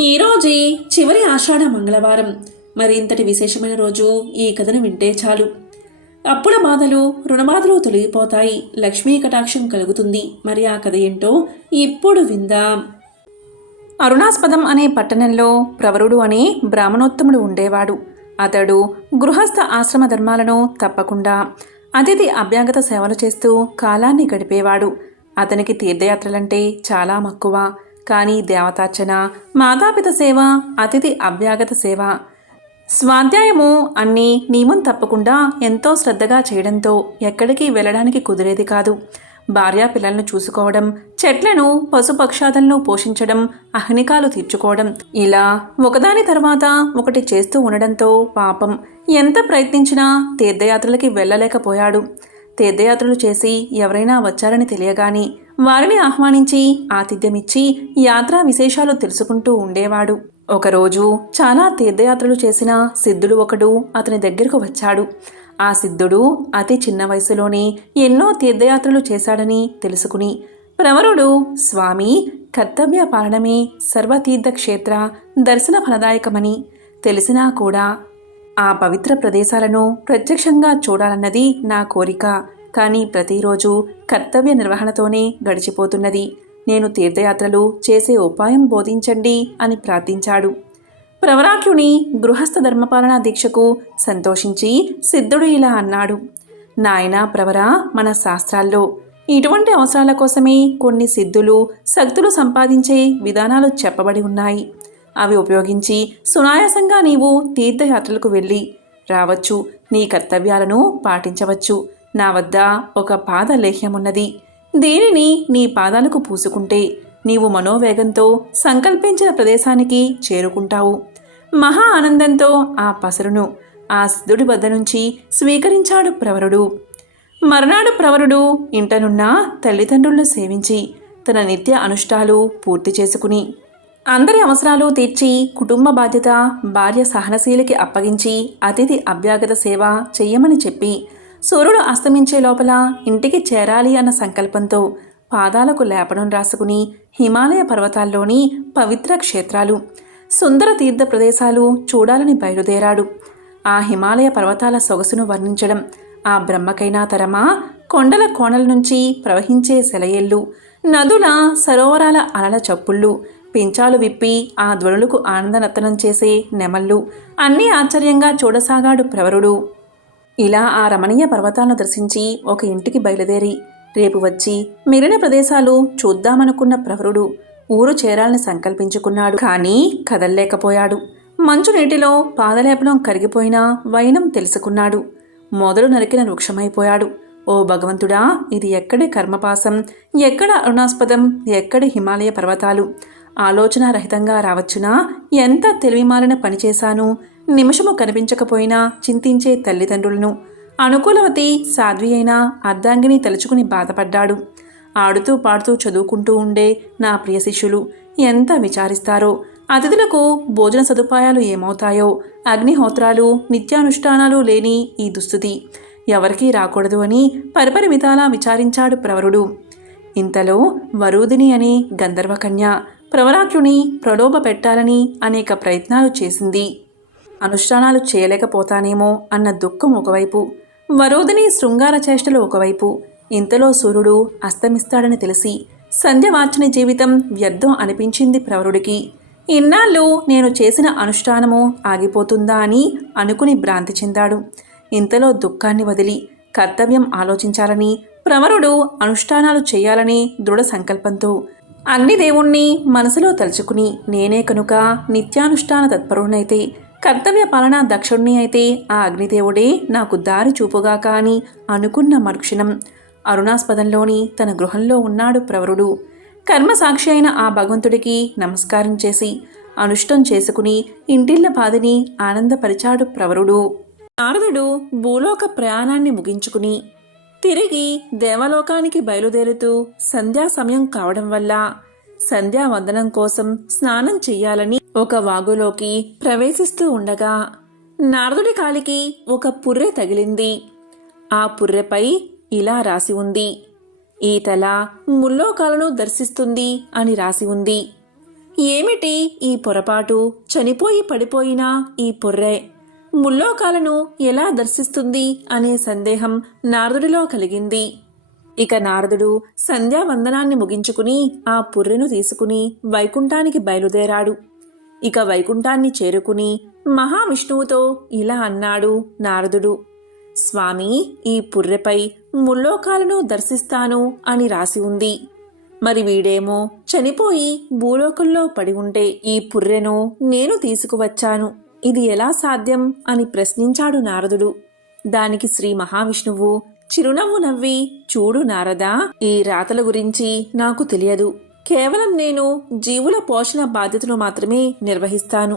ఈరోజు చివరి ఆషాఢ మంగళవారం. మరి ఇంతటి విశేషమైన రోజు ఈ కథను వింటే చాలు. అప్పుల బాధలు, రుణబాధలు తొలగిపోతాయి, లక్ష్మీ కటాక్షం కలుగుతుంది. మరి ఆ కథ ఏంటో ఇప్పుడు విందాం. అరుణాస్పదం అనే పట్టణంలో ప్రవరుడు అనే బ్రాహ్మణోత్తముడు ఉండేవాడు. అతడు గృహస్థ ఆశ్రమ ధర్మాలను తప్పకుండా అతిథి అభ్యాగత సేవలు చేస్తూ కాలాన్ని గడిపేవాడు. అతనికి తీర్థయాత్రలంటే చాలా మక్కువ. కానీ దేవతార్చన, మాతాపిత సేవ, అతిథి అభ్యాగత సేవ, స్వాధ్యాయము అన్నీ నియమం తప్పకుండా ఎంతో శ్రద్ధగా చేయడంతో ఎక్కడికి వెళ్ళడానికి కుదిరేది కాదు. భార్యా పిల్లలను చూసుకోవడం, చెట్లను, పశుపక్షాదులను పోషించడం, అహ్నికాలు తీర్చుకోవడం, ఇలా ఒకదాని తర్వాత ఒకటి చేస్తూ ఉండడంతో పాపం ఎంత ప్రయత్నించినా తీర్థయాత్రలకి వెళ్ళలేకపోయాడు. తీర్థయాత్రలు చేసి ఎవరైనా వచ్చారని తెలియగాని వారిని ఆహ్వానించి ఆతిథ్యమిచ్చి యాత్రా విశేషాలు తెలుసుకుంటూ ఉండేవాడు. ఒకరోజు చాలా తీర్థయాత్రలు చేసిన సిద్ధుడు ఒకడు అతని దగ్గరకు వచ్చాడు. ఆ సిద్ధుడు అతి చిన్న వయసులోనే ఎన్నో తీర్థయాత్రలు చేశాడని తెలుసుకుని, ప్రవరుడు, స్వామి, కర్తవ్య పాలనమే సర్వతీర్థ క్షేత్ర దర్శన ఫలదాయకమని తెలిసినా కూడా ఆ పవిత్ర ప్రదేశాలను ప్రత్యక్షంగా చూడాలన్నది నా కోరిక. కానీ ప్రతిరోజు కర్తవ్య నిర్వహణతోనే గడిచిపోతున్నది. నేను తీర్థయాత్రలు చేసే ఉపాయం బోధించండి అని ప్రార్థించాడు. ప్రవరాఖ్యుని గృహస్థ ధర్మపాలనా దీక్షకు సంతోషించి సిద్ధుడు ఇలా అన్నాడు. నాయనా ప్రవర, మన శాస్త్రాల్లో ఇటువంటి అవసరాల కోసమే కొన్ని సిద్ధులు, శక్తులు సంపాదించే విధానాలు చెప్పబడి ఉన్నాయి. అవి ఉపయోగించి సునాయాసంగా నీవు తీర్థయాత్రలకు వెళ్ళి రావచ్చు, నీ కర్తవ్యాలను పాటించవచ్చు. నా వద్ద ఒక పాదలేహ్యమున్నది. దీనిని నీ పాదాలకు పూసుకుంటే నీవు మనోవేగంతో సంకల్పించిన ప్రదేశానికి చేరుకుంటావు. మహా ఆనందంతో ఆ పసరును ఆ సిద్ధుడి వద్ద నుంచి స్వీకరించాడు ప్రవరుడు. మర్నాడు ప్రవరుడు ఇంటనున్న తల్లిదండ్రులను సేవించి తన నిత్య అనుష్ఠాలు పూర్తి చేసుకుని అందరి అవసరాలు తీర్చి కుటుంబ బాధ్యత భార్య సహనశీలికి అప్పగించి అతిథి అభ్యాగత సేవ చెయ్యమని చెప్పి సూర్యుడు అస్తమించే లోపల ఇంటికి చేరాలి అన్న సంకల్పంతో పాదాలకు లేపనం రాసుకుని హిమాలయ పర్వతాల్లోని పవిత్ర క్షేత్రాలు, సుందర తీర్థ ప్రదేశాలు చూడాలని బయలుదేరాడు. ఆ హిమాలయ పర్వతాల సొగసును వర్ణించడం ఆ బ్రహ్మకైనా తరమా? కొండల కోణల నుంచి ప్రవహించే సెలయేళ్ళు, నదుల సరోవరాల అలల చప్పుళ్ళు, పించాలు విప్పి ఆ ధ్వనులకు ఆనందనర్తనం చేసే నెమళ్ళు అన్నీ ఆశ్చర్యంగా చూడసాగాడు ప్రవరుడు. ఇలా ఆ రమణీయ పర్వతాలను దర్శించి ఒక ఇంటికి బయలుదేరి రేపు వచ్చి మిగిలిన ప్రదేశాలు చూద్దామనుకున్న ప్రవరుడు ఊరు చేరాలని సంకల్పించుకున్నాడు. కానీ కదల్లేకపోయాడు. మంచు నీటిలో పాదలేపనం కరిగిపోయినా వైనం తెలుసుకున్నాడు. మొదలు నరికిన వృక్షమైపోయాడు. ఓ భగవంతుడా, ఇది ఎక్కడి కర్మపాసం, ఎక్కడ అరుణాస్పదం, ఎక్కడి హిమాలయ పర్వతాలు? ఆలోచన రహితంగా రావచ్చునా? ఎంత తెలివిమాలిన పనిచేశాను. నిమిషము కనిపించకపోయినా చింతించే తల్లిదండ్రులను, అనుకూలవతి సాధ్వి అయిన అర్ధాంగిని తలుచుకుని బాధపడ్డాడు. ఆడుతూ పాడుతూ చదువుకుంటూ ఉండే నా ప్రియ శిష్యులు ఎంత విచారిస్తారో, అతిథులకు భోజన సదుపాయాలు ఏమవుతాయో, అగ్నిహోత్రాలు, నిత్యానుష్ఠానాలు లేని ఈ దుస్థితి ఎవరికీ రాకూడదు అని పరిపరిమితాలా విచారించాడు ప్రవరుడు. ఇంతలో వరూదిని అనే గంధర్వకన్య ప్రవరాఖ్యుని ప్రలోభ పెట్టాలని అనేక ప్రయత్నాలు చేసింది. అనుష్ఠానాలు చేయలేకపోతానేమో అన్న దుఃఖం ఒకవైపు, వరూదిని శృంగార చేష్టలు ఒకవైపు. ఇంతలో సూర్యుడు అస్తమిస్తాడని తెలిసి సంధ్యవార్చని జీవితం వ్యర్థం అనిపించింది ప్రవరుడికి. ఇన్నాళ్ళు నేను చేసిన అనుష్ఠానము ఆగిపోతుందా అని అనుకుని భ్రాంతి చెందాడు. ఇంతలో దుఃఖాన్ని వదిలి కర్తవ్యం ఆలోచించాలని ప్రవరుడు అనుష్ఠానాలు చేయాలని దృఢ సంకల్పంతో అగ్నిదేవుణ్ణి మనసులో తలుచుకుని, నేనే కనుక నిత్యానుష్ఠాన తత్పరుణ్ణైతే, కర్తవ్య పాలన దక్షుణ్ణి అయితే ఆ అగ్నిదేవుడే నాకు దారి చూపుగాక అని అనుకున్న మరుక్షణం అరుణాస్పదంలోని తన గృహంలో ఉన్నాడు ప్రవరుడు. కర్మసాక్షి అయిన ఆ భగవంతుడికి నమస్కారం చేసి అనుష్ఠం చేసుకుని ఇంటిళ్ల పాదిని ఆనందపరిచాడు ప్రవరుడు. నారదుడు భూలోక ప్రయాణాన్ని ముగించుకుని తిరిగి దేవలోకానికి బయలుదేరుతూ సంధ్యా సమయం కావడం వల్ల సంధ్యావందనం కోసం స్నానం చెయ్యాలని ఒక వాగులోకి ప్రవేశిస్తూ ఉండగా నారదుడి కాలికి ఒక పుర్రె తగిలింది. ఆ పుర్రెపై ఇలా రాసి ఉంది, ఈ తల ముల్లోకాలను దర్శిస్తుంది అని రాసి ఉంది. ఏమిటి ఈ పొరపాటు? చనిపోయి పడిపోయినా ఈ పొర్రె ముల్లోకాలను ఎలా దర్శిస్తుంది అనే సందేహం నారదుడిలో కలిగింది. ఇక నారదుడు సంధ్యావందనాన్ని ముగించుకుని ఆ పుర్రెను తీసుకుని వైకుంఠానికి బయలుదేరాడు. ఇక వైకుంఠాన్ని చేరుకుని మహావిష్ణువుతో ఇలా అన్నాడు నారదుడు: స్వామి, ఈ పుర్రెపై ముల్లోకాలను దర్శిస్తాను అని రాసి ఉంది. మరి వీడేమో చనిపోయి భూలోకంలో పడి ఉంటే ఈ పుర్రెను నేను తీసుకువచ్చాను. ఇది ఎలా సాధ్యం అని ప్రశ్నించాడు నారదుడు. దానికి శ్రీ మహావిష్ణువు చిరునవ్వు నవ్వి, చూడు నారదా, ఈ రాతల గురించి నాకు తెలియదు. కేవలం నేను జీవుల పోషణ బాధ్యతను మాత్రమే నిర్వహిస్తాను.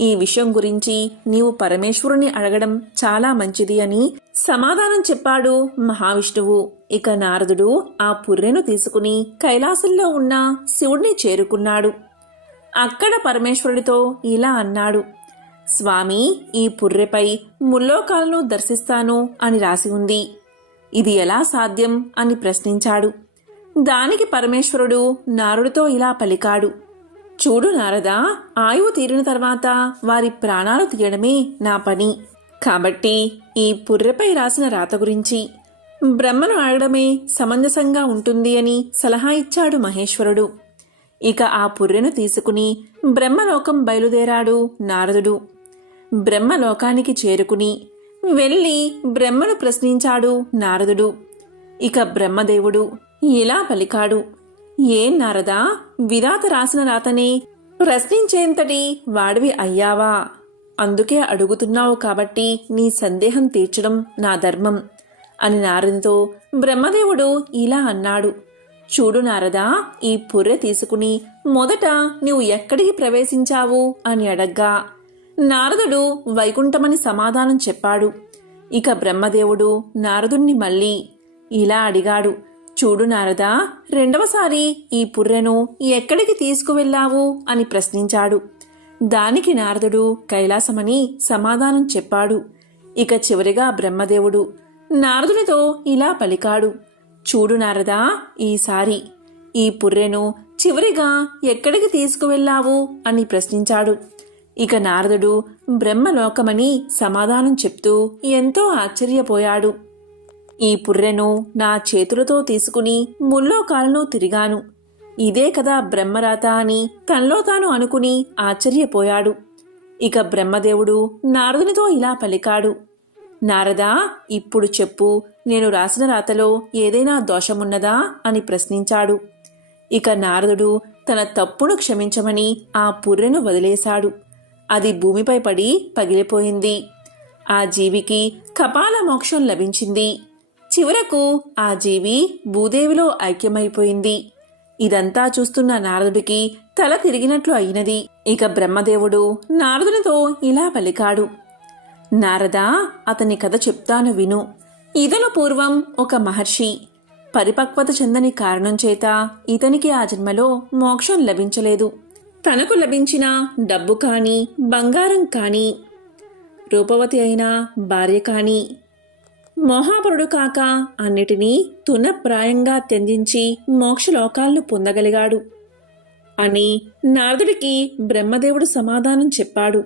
ఈ విషయం గురించి నీవు పరమేశ్వరుని అడగడం చాలా మంచిది అని సమాధానం చెప్పాడు మహావిష్ణువు. ఇక నారదుడు ఆ పుర్రెను తీసుకుని కైలాసంలో ఉన్న శివుడిని చేరుకున్నాడు. అక్కడ పరమేశ్వరుడితో ఇలా అన్నాడు: స్వామి, ఈ పుర్రెపై ముల్లోకాలను దర్శిస్తాను అని రాసి ఉంది. ఇది ఎలా సాధ్యం అని ప్రశ్నించాడు. దానికి పరమేశ్వరుడు నారదుడితో ఇలా పలికాడు: చూడు నారదా, ఆయువు తీరిన తర్వాత వారి ప్రాణాలు తీయడమే నా పని. కాబట్టి ఈ పుర్రెపై రాసిన రాత గురించి బ్రహ్మను అడగడమే సమంజసంగా ఉంటుంది అని సలహా ఇచ్చాడు మహేశ్వరుడు. ఇక ఆ పుర్రెను తీసుకుని బ్రహ్మలోకం బయలుదేరాడు నారదుడు. బ్రహ్మలోకానికి చేరుకుని వెళ్ళి బ్రహ్మను ప్రశ్నించాడు నారదుడు. ఇక బ్రహ్మదేవుడు ఇలా పలికాడు: ఏం నారదా, విధాత రాసిన రాతనే ప్రశ్నించేంతటి వాడివి అయ్యావా? అందుకే అడుగుతున్నావు కాబట్టి నీ సందేహం తీర్చడం నా ధర్మం అని నారదునితో బ్రహ్మదేవుడు ఇలా అన్నాడు: చూడు నారదా, ఈ పుర్రె తీసుకుని మొదట నువ్వు ఎక్కడికి ప్రవేశించావు అని అడగ్గా నారదుడు వైకుంఠమని సమాధానం చెప్పాడు. ఇక బ్రహ్మదేవుడు నారదుణ్ణి మళ్ళీ ఇలా అడిగాడు: చూడు నారదా, రెండవసారి ఈ పుర్రెను ఎక్కడికి తీసుకువెళ్ళావు అని ప్రశ్నించాడు. దానికి నారదుడు కైలాసమని సమాధానం చెప్పాడు. ఇక చివరిగా బ్రహ్మదేవుడు నారదునితో ఇలా పలికాడు: చూడు నారదా, ఈసారి ఈ పుర్రెను చివరిగా ఎక్కడికి తీసుకువెళ్ళావు అని ప్రశ్నించాడు. ఇక నారదుడు బ్రహ్మలోకమని సమాధానం చెప్తూ ఎంతో ఆశ్చర్యపోయాడు. ఈ పుర్రెను నా చేతులతో తీసుకుని ముల్లోకాలను తిరిగాను. ఇదే కదా బ్రహ్మరాత అని తనలో తాను అనుకుని ఆశ్చర్యపోయాడు. ఇక బ్రహ్మదేవుడు నారదునితో ఇలా పలికాడు: నారదా, ఇప్పుడు చెప్పు, నేను రాసిన రాతలో ఏదైనా దోషమున్నదా అని ప్రశ్నించాడు. ఇక నారదుడు తన తప్పును క్షమించమని ఆ పుర్రెను వదిలేశాడు. అది భూమిపై పడి పగిలిపోయింది. ఆ జీవికి కపాల మోక్షం లభించింది. చివరకు ఆ జీవి భూదేవిలో ఐక్యమైపోయింది. ఇదంతా చూస్తున్న నారదుడికి తల తిరిగినట్లు అయినది. ఇక బ్రహ్మదేవుడు నారదునితో ఇలా పలికాడు: నారదా, అతని కథ చెప్తాను విను. ఇతను పూర్వం ఒక మహర్షి. పరిపక్వత చెందని కారణం చేత ఇతనికి ఆ జన్మలో మోక్షం లభించలేదు. తనకు లభించిన డబ్బు కానీ, బంగారం కానీ, రూపవతి అయిన భార్య కానీ, మోహాపరుడు కాక అన్నిటినీ తునప్రాయంగా త్యజించి మోక్షలోకాలను పొందగలిగాడు అని నారదుడికి బ్రహ్మదేవుడు సమాధానం చెప్పాడు.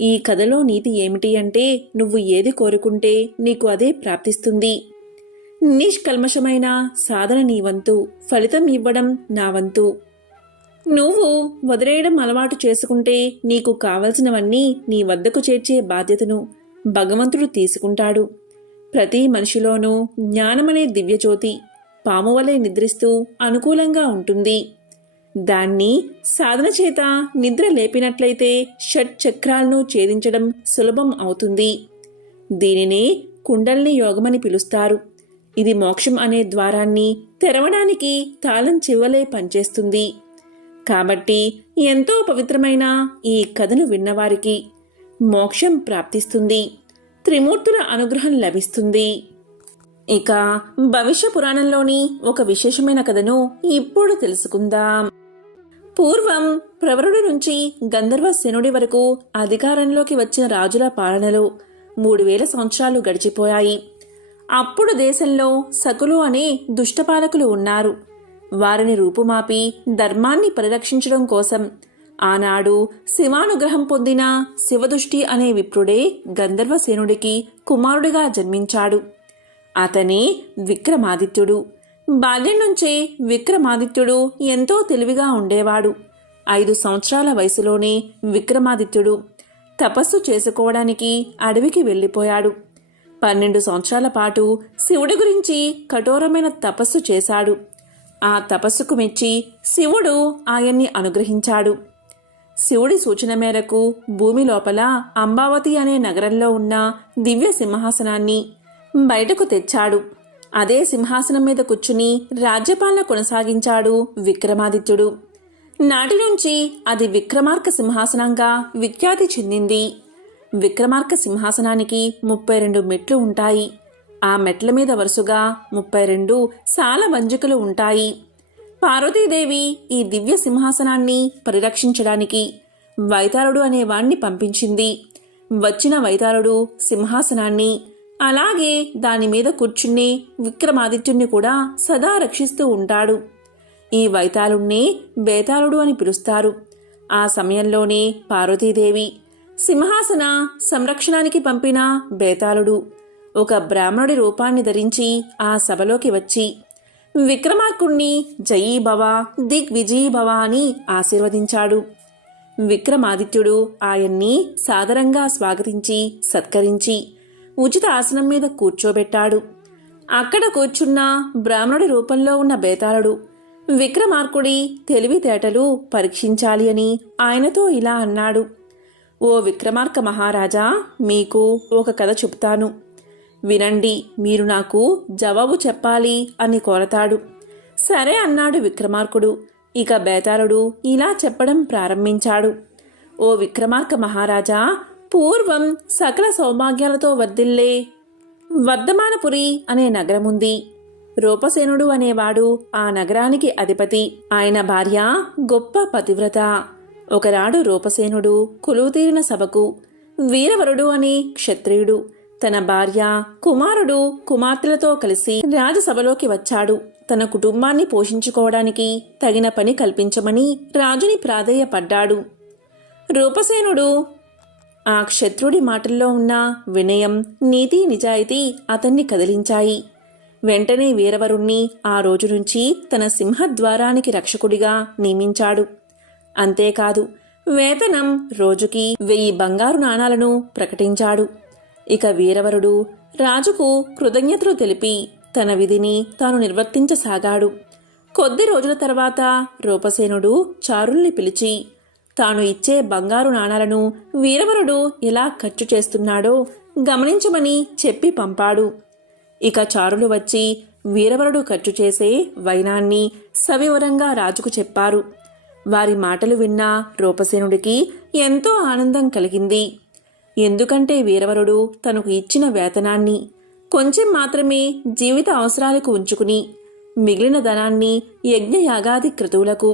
ఈ కథలో నీతి ఏమిటి అంటే, నువ్వు ఏది కోరుకుంటే నీకు అదే ప్రాప్తిస్తుంది. నిష్కల్మషమైన సాధన నీ వంతు, ఫలితం ఇవ్వడం నా వంతు. నువ్వు వదిలేయడం అలవాటు చేసుకుంటే నీకు కావలసినవన్నీ నీ వద్దకు చేర్చే బాధ్యతను భగవంతుడు తీసుకుంటాడు. ప్రతి మనిషిలోనూ జ్ఞానమనే దివ్యజ్యోతి పాము వలె నిద్రిస్తూ అనుకూలంగా ఉంటుంది. దాన్ని సాధన చేత నిద్ర లేపినట్లయితే షట్ చక్రాలను ఛేదించడం సులభం అవుతుంది. దీనినే కుండల్ని యోగమని పిలుస్తారు. ఇది మోక్షం అనే ద్వారాన్ని తెరవడానికి తాళం చెవులే పనిచేస్తుంది. కాబట్టి ఎంతో పవిత్రమైన ఈ కథను విన్నవారికి మోక్షం ప్రాప్తిస్తుంది. త్రిమూర్తుల అనుగ్రహం లభిస్తుంది. ఇక భవిష్య పురాణంలోని ఒక విశేషమైన కథను ఇప్పుడు తెలుసుకుందాం. పూర్వం ప్రవరుడి నుంచి గంధర్వ శనుడి వరకు అధికారంలోకి వచ్చిన రాజుల పాలనలో 3000 సంవత్సరాలు గడిచిపోయాయి. అప్పుడు దేశంలో సకులు అనే దుష్టపాలకులు ఉన్నారు. వారిని రూపుమాపి ధర్మాన్ని పరిరక్షించడం కోసం ఆనాడు శివానుగ్రహం పొందిన శివదృష్టి అనే విప్రుడే గంధర్వసేనుడికి కుమారుడిగా జన్మించాడు. అతనే విక్రమాదిత్యుడు. బాల్యం నుంచే విక్రమాదిత్యుడు ఎంతో తెలివిగా ఉండేవాడు. 5 సంవత్సరాల వయసులోనే విక్రమాదిత్యుడు తపస్సు చేసుకోవడానికి అడవికి వెళ్ళిపోయాడు. 12 సంవత్సరాల పాటు శివుడి గురించి కఠోరమైన తపస్సు చేశాడు. ఆ తపస్సుకు మెచ్చి శివుడు ఆయన్ని అనుగ్రహించాడు. శివుడి సూచన మేరకు భూమి లోపల అంబావతి అనే నగరంలో ఉన్న దివ్య సింహాసనాన్ని బయటకు తెచ్చాడు. అదే సింహాసనం మీద కూర్చుని రాజ్యపాలన కొనసాగించాడు విక్రమాదిత్యుడు. నాటి నుంచి అది విక్రమార్క సింహాసనంగా విఖ్యాతి చెందింది. విక్రమార్క సింహాసనానికి 32 మెట్లు ఉంటాయి. ఆ మెట్ల మీద వరుసగా 32 సాలవంజికలు ఉంటాయి. పార్వతీదేవి ఈ దివ్య సింహాసనాన్ని పరిరక్షించడానికి వైతాళుడు అనేవాణ్ణి పంపించింది. వచ్చిన వైతాళుడు సింహాసనాన్ని అలాగే దానిమీద కూర్చుని విక్రమాదిత్యుణ్ణి కూడా సదా రక్షిస్తూ ఉంటాడు. ఈ వైతాళుణ్ణి బేతాళుడు అని పిలుస్తారు. ఆ సమయంలోనే పార్వతీదేవి సింహాసన సంరక్షణానికి పంపిన బేతాళుడు ఒక బ్రాహ్మణుడి రూపాన్ని ధరించి ఆ సభలోకి వచ్చి విక్రమార్కుణ్ణి జయీభవ దిగ్విజయీభవ అని ఆశీర్వదించాడు. విక్రమాదిత్యుడు ఆయన్ని సాదరంగా స్వాగతించి సత్కరించి ఉచిత ఆసనం మీద కూర్చోబెట్టాడు. అక్కడ కూర్చున్న బ్రాహ్మణుడి రూపంలో ఉన్న బేతాళుడు విక్రమార్కుడి తెలివితేటలు పరీక్షించాలి అని ఆయనతో ఇలా అన్నాడు. ఓ విక్రమార్క మహారాజా, మీకు ఒక కథ చెప్తాను, వినండి, మీరు నాకు జవాబు చెప్పాలి అని కోరతాడు. సరే అన్నాడు విక్రమార్కుడు. ఇక బేతాళుడు ఇలా చెప్పడం ప్రారంభించాడు. ఓ విక్రమార్క మహారాజా, పూర్వం సకల సౌభాగ్యాలతో వర్ధిల్లే వర్ధమానపురి అనే నగరముంది. రూపసేనుడు అనేవాడు ఆ నగరానికి అధిపతి. ఆయన భార్య గొప్ప పతివ్రత. ఒకనాడు రూపసేనుడు కొలువుతీరిన సభకు వీరవరుడు అనే క్షత్రియుడు తన భార్య, కుమారుడు, కుమార్తెలతో కలిసి రాజసభలోకి వచ్చాడు. తన కుటుంబాన్ని పోషించుకోవడానికి తగిన పని కల్పించమని రాజుని ప్రాధేయపడ్డాడు. రూపసేనుడు ఆ క్షత్రుడి మాటల్లో ఉన్న వినయం, నీతి, నిజాయితీ అతన్ని కదిలించాయి. వెంటనే వీరవరుణ్ణి ఆ రోజు నుంచి తన సింహద్వారానికి రక్షకుడిగా నియమించాడు. అంతేకాదు, వేతనం రోజుకి 1000 బంగారు నాణాలను ప్రకటించాడు. ఇక వీరవరుడు రాజుకు కృతజ్ఞతలు తెలిపి తన విధిని తాను నిర్వర్తించసాగాడు. కొద్ది రోజుల తర్వాత రూపసేనుడు చారుల్ని పిలిచి తాను ఇచ్చే బంగారు నాణాలను వీరవరుడు ఎలా ఖర్చు చేస్తున్నాడో గమనించమని చెప్పి పంపాడు. ఇక చారులు వచ్చి వీరవరుడు ఖర్చు చేసే వైనాన్ని సవివరంగా రాజుకు చెప్పారు. వారి మాటలు విన్న రూపసేనుడికి ఎంతో ఆనందం కలిగింది. ఎందుకంటే వీరవరుడు తనకు ఇచ్చిన వేతనాన్ని కొంచెం మాత్రమే జీవిత అవసరాలకు ఉంచుకుని మిగిలిన ధనాన్ని యజ్ఞయాగాది క్రతువులకు,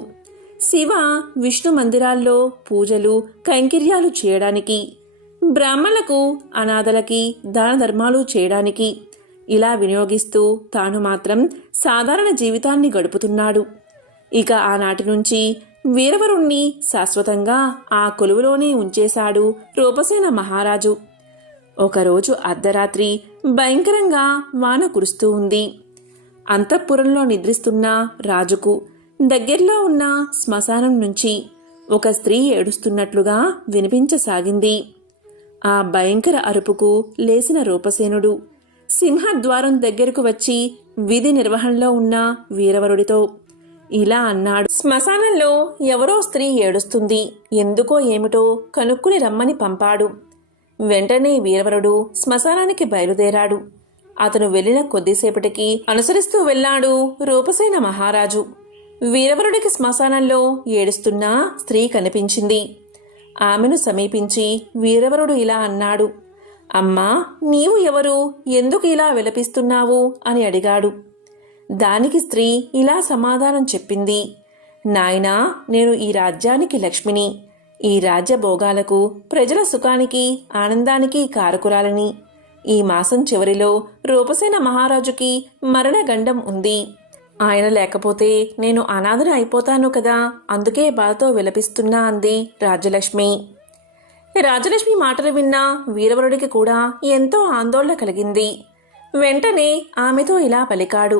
శివ విష్ణు మందిరాల్లో పూజలు కైంకర్యాలు చేయడానికి, బ్రాహ్మణులకు అనాథలకి దాన ధర్మాలు చేయడానికి ఇలా వినియోగిస్తూ తాను మాత్రం సాధారణ జీవితాన్ని గడుపుతున్నాడు. ఇక ఆనాటి నుంచి వీరవరుణ్ణి శాశ్వతంగా ఆ కొలువులోనే ఉంచేశాడు రూపసేన మహారాజు. ఒకరోజు అర్ధరాత్రి భయంకరంగా వాన కురుస్తూ ఉంది. అంతఃపురంలో నిద్రిస్తున్న రాజుకు దగ్గర్లో ఉన్న శ్మశానం నుంచి ఒక స్త్రీ ఏడుస్తున్నట్లుగా వినిపించసాగింది. ఆ భయంకర అరుపుకు లేచిన రూపసేనుడు సింహద్వారం దగ్గరకు వచ్చి విధి నిర్వహణలో ఉన్న వీరవరుడితో ఇలా అన్నాడు. శ్మశానంలో ఎవరో స్త్రీ ఏడుస్తుంది, ఎందుకో ఏమిటో కనుక్కుని రమ్మని పంపాడు. వెంటనే వీరవరుడు శ్మశానానికి బయలుదేరాడు. అతను వెళ్లిన కొద్దిసేపటికి అనుసరిస్తూ వెళ్లాడు రూపసేన మహారాజు. వీరవరుడికి శ్మశానంలో ఏడుస్తున్న స్త్రీ కనిపించింది. ఆమెను సమీపించి వీరవరుడు ఇలా అన్నాడు. అమ్మా, నీవు ఎవరు, ఎందుకు ఇలా విలపిస్తున్నావు అని అడిగాడు. దానికి స్త్రీ ఇలా సమాధానం చెప్పింది. నాయనా, నేను ఈ రాజ్యానికి లక్ష్మిని, ఈ రాజ్య భోగాలకు, ప్రజల సుఖానికి ఆనందానికి కారకురాలని. ఈ మాసం చివరిలో రూపసేన మహారాజుకి మరణగండం ఉంది. ఆయన లేకపోతే నేను అనాథన అయిపోతాను కదా, అందుకే బాధతో విలపిస్తున్నా అంది రాజ్యలక్ష్మి. రాజలక్ష్మి మాటలు విన్న వీరవరుడికి కూడా ఎంతో ఆందోళన కలిగింది. వెంటనే ఆమెతో ఇలా పలికాడు.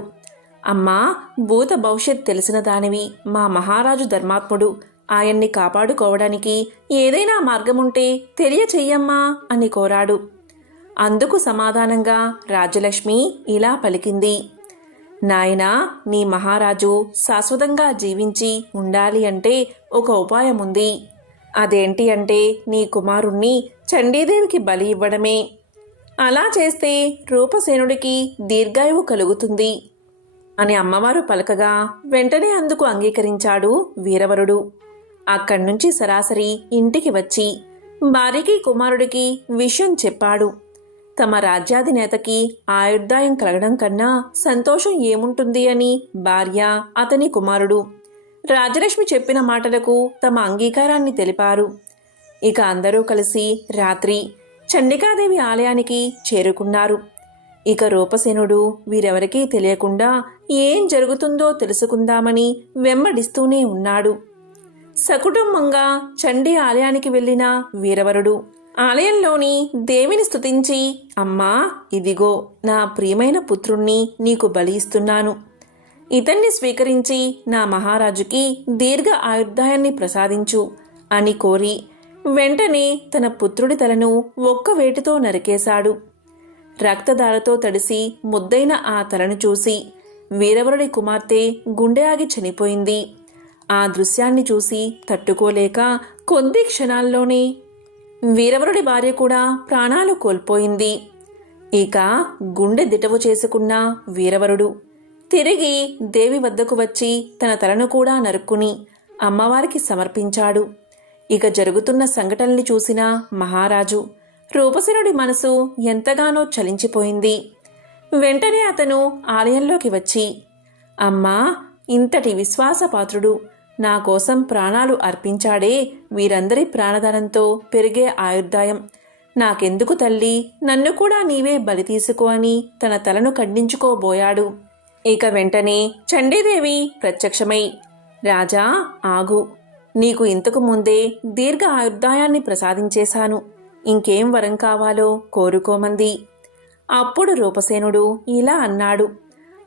అమ్మా, భూత భవిష్యత్ తెలిసిన దానివి, మా మహారాజు ధర్మాత్ముడు, ఆయన్ని కాపాడుకోవడానికి ఏదైనా మార్గముంటే తెలియచెయ్యమ్మా అని కోరాడు. అందుకు సమాధానంగా రాజ్యలక్ష్మి ఇలా పలికింది. నాయనా, నీ మహారాజు శాశ్వతంగా జీవించి ఉండాలి అంటే ఒక ఉపాయముంది. అదేంటి అంటే నీ కుమారుణ్ణి చండీదేవికి బలి ఇవ్వడమే. అలా చేస్తే రూపసేనుడికి దీర్ఘాయువు కలుగుతుంది అని అమ్మవారు పలకగా వెంటనే అందుకు అంగీకరించాడు వీరవరుడు. అక్కడ్నుంచి సరాసరి ఇంటికి వచ్చి భార్యకి కుమారుడికి విషయం చెప్పాడు. తమ రాజ్యాధినేతకి ఆయుర్దాయం కలగడం కన్నా సంతోషం ఏముంటుంది అని భార్య, అతని కుమారుడు రాజలక్ష్మి చెప్పిన మాటలకు తమ అంగీకారాన్ని తెలిపారు. ఇక అందరూ కలిసి రాత్రి చండికాదేవి ఆలయానికి చేరుకున్నారు. ఇక రూపసేనుడు వీరెవరికీ తెలియకుండా ఏం జరుగుతుందో తెలుసుకుందామని వెంబడిస్తూనే ఉన్నాడు. సకుటుంబంగా చండీ ఆలయానికి వెళ్ళిన వీరవరుడు ఆలయంలోని దేవిని స్తుతించి, అమ్మా, ఇదిగో నా ప్రియమైన పుత్రుణ్ణి నీకు బలి ఇస్తున్నాను. ఇతన్ని స్వీకరించి నా మహారాజుకి దీర్ఘ ఆయుర్దాయాన్ని ప్రసాదించు అని కోరి వెంటనే తన పుత్రుడి తలను ఒక్క వేటితో నరికేశాడు. రక్తధారతో తడిసి ముద్దైన ఆ తలను చూసి వీరవరుడి కుమార్తె గుండె ఆగి చనిపోయింది. ఆ దృశ్యాన్ని చూసి తట్టుకోలేక కొద్ది క్షణాల్లోనే వీరవరుడి భార్య కూడా ప్రాణాలు కోల్పోయింది. ఇక గుండె దిటవు చేసుకున్న వీరవరుడు తిరిగి దేవి వద్దకు వచ్చి తన తలను కూడా నరుక్కుని అమ్మవారికి సమర్పించాడు. ఇక జరుగుతున్న సంఘటనల్ని చూసిన మహారాజు రూపసేనుడి మనసు ఎంతగానో చలించిపోయింది. వెంటనే అతను ఆలయంలోకి వచ్చి, అమ్మా, ఇంతటి విశ్వాసపాత్రుడు నా కోసం ప్రాణాలు అర్పించాడే, వీరందరి ప్రాణదానంతో పెరిగే ఆయుర్దాయం నాకెందుకు తల్లి, నన్ను కూడా నీవే బలి తీసుకో అని తన తలను ఖండించుకోబోయాడు. ఇక వెంటనే చండీదేవి ప్రత్యక్షమై, రాజా, ఆగు, నీకు ఇంతకు ముందే దీర్ఘ ఆయుర్దాయాన్ని ప్రసాదించేశాను, ఇంకేం వరం కావాలో కోరుకోమంది. అప్పుడు రూపసేనుడు ఇలా అన్నాడు.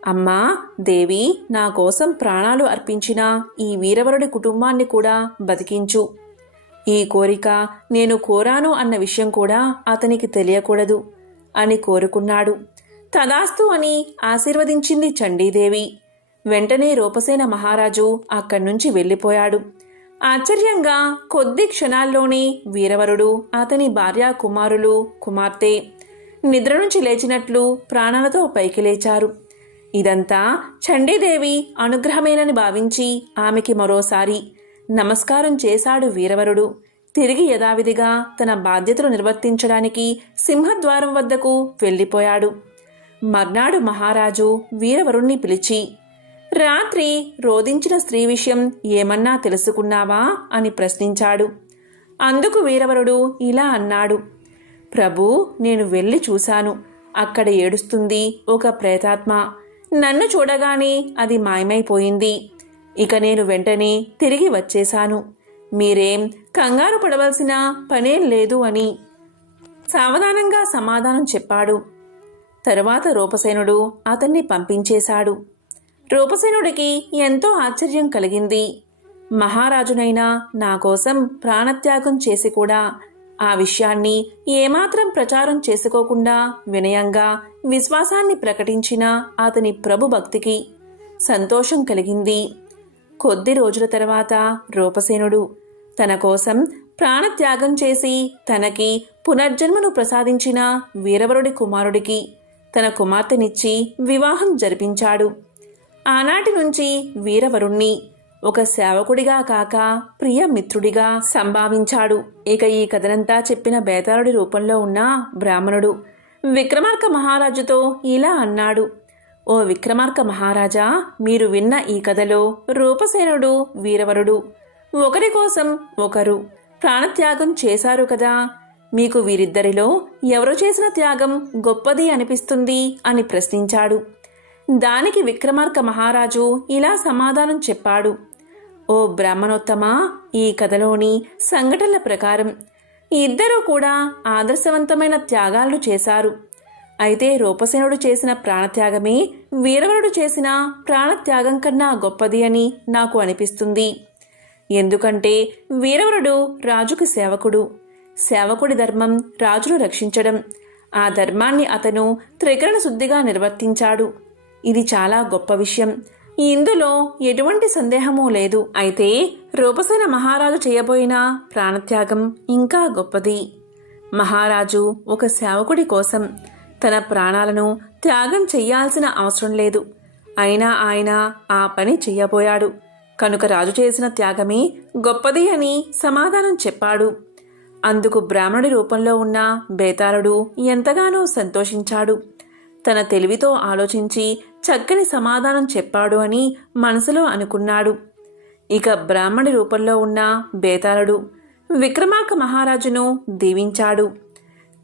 అమ్మా దేవి, నా కోసం ప్రాణాలు అర్పించిన ఈ వీరవరుడి కుటుంబాన్ని కూడా బతికించు. ఈ కోరిక నేను కోరాను అన్న విషయం కూడా అతనికి తెలియకూడదు అని కోరుకున్నాడు. తదాస్తు అని ఆశీర్వదించింది చండీదేవి. వెంటనే రూపసేన మహారాజు అక్కడ్నుంచి వెళ్ళిపోయాడు. ఆశ్చర్యంగా కొద్ది క్షణాల్లోనే వీరవరుడు, అతని భార్య, కుమారులు, కుమార్తె నిద్ర నుంచి లేచినట్లు ప్రాణాలతో పైకి లేచారు. ఇదంతా చండీదేవి అనుగ్రహమేనని భావించి ఆమెకి మరోసారి నమస్కారం చేశాడు వీరవరుడు. తిరిగి యథావిధిగా తన బాధ్యతలు నిర్వర్తించడానికి సింహద్వారం వద్దకు వెళ్ళిపోయాడు. మర్నాడు మహారాజు వీరవరుణ్ణి పిలిచి, రాత్రి రోధించిన స్త్రీ విషయం ఏమన్నా తెలుసుకున్నావా అని ప్రశ్నించాడు. అందుకు వీరవరుడు ఇలా అన్నాడు. ప్రభూ, నేను వెళ్ళి చూశాను. అక్కడ ఏడుస్తుంది ఒక ప్రేతాత్మ. నన్ను చూడగానే అది మాయమైపోయింది. ఇక నేను వెంటనే తిరిగి వచ్చేశాను. మీరేం కంగారు పడవలసిన పనేం లేదు అని సావధానంగా సమాధానం చెప్పాడు. తరువాత రూపసేనుడు అతన్ని పంపించేశాడు. రూపసేనుడికి ఎంతో ఆశ్చర్యం కలిగింది. మహారాజునైనా నా కోసం ప్రాణత్యాగం చేసి కూడా ఆ విషయాన్ని ఏమాత్రం ప్రచారం చేసుకోకుండా వినయంగా విశ్వాసాన్ని ప్రకటించిన అతని ప్రభు భక్తికి సంతోషం కలిగింది. కొద్ది రోజుల తర్వాత రూపసేనుడు తన కోసం ప్రాణత్యాగం చేసి తనకి పునర్జన్మను ప్రసాదించిన వీరవరుడి కుమారుడికి తన కుమార్తెనిచ్చి వివాహం జరిపించాడు. ఆనాటి నుంచి వీరవరుణ్ణి ఒక సేవకుడిగా కాక ప్రియమిత్రుడిగా సంభావించాడు. ఇక ఈ కథనంతా చెప్పిన బేతాళుడి రూపంలో ఉన్న బ్రాహ్మణుడు విక్రమార్క మహారాజుతో ఇలా అన్నాడు. ఓ విక్రమార్క మహారాజా, మీరు విన్న ఈ కథలో రూపసేనుడు, వీరవరుడు ఒకరి కోసం ఒకరు ప్రాణత్యాగం చేశారు కదా. మీకు వీరిద్దరిలో ఎవరు చేసిన త్యాగం గొప్పది అనిపిస్తుంది అని ప్రశ్నించాడు. దానికి విక్రమార్క మహారాజు ఇలా సమాధానం చెప్పాడు. ఓ బ్రాహ్మణోత్తమా, ఈ కథలోని సంఘటనల ప్రకారం ఇద్దరూ కూడా ఆదర్శవంతమైన త్యాగాలను చేశారు. అయితే రూపసేనుడు చేసిన ప్రాణత్యాగమే వీరవరుడు చేసిన ప్రాణత్యాగం కన్నా గొప్పది అని నాకు అనిపిస్తుంది. ఎందుకంటే వీరవరుడు రాజుకు సేవకుడు, సేవకుడి ధర్మం రాజును రక్షించడం. ఆ ధర్మాన్ని అతను త్రికరణ శుద్ధిగా నిర్వర్తించాడు. ఇది చాలా గొప్ప విషయం, ఇందులో ఎటువంటి సందేహమూ లేదు. అయితే రూపసేన మహారాజు చేయబోయిన ప్రాణత్యాగం ఇంకా గొప్పది. మహారాజు ఒక సేవకుడి కోసం తన ప్రాణాలను త్యాగం చెయ్యాల్సిన అవసరం లేదు. అయినా ఆయన ఆ పని చెయ్యబోయాడు కనుక రాజు చేసిన త్యాగమే గొప్పది అని సమాధానం చెప్పాడు. అందుకు బ్రాహ్మణుడి రూపంలో ఉన్న బేతాళుడు ఎంతగానో సంతోషించాడు. తన తెలివితో ఆలోచించి చక్కని సమాధానం చెప్పాడు అని మనసులో అనుకున్నాడు. ఇక బ్రాహ్మణి రూపంలో ఉన్న బేతాళుడు విక్రమార్క మహారాజును దీవించాడు.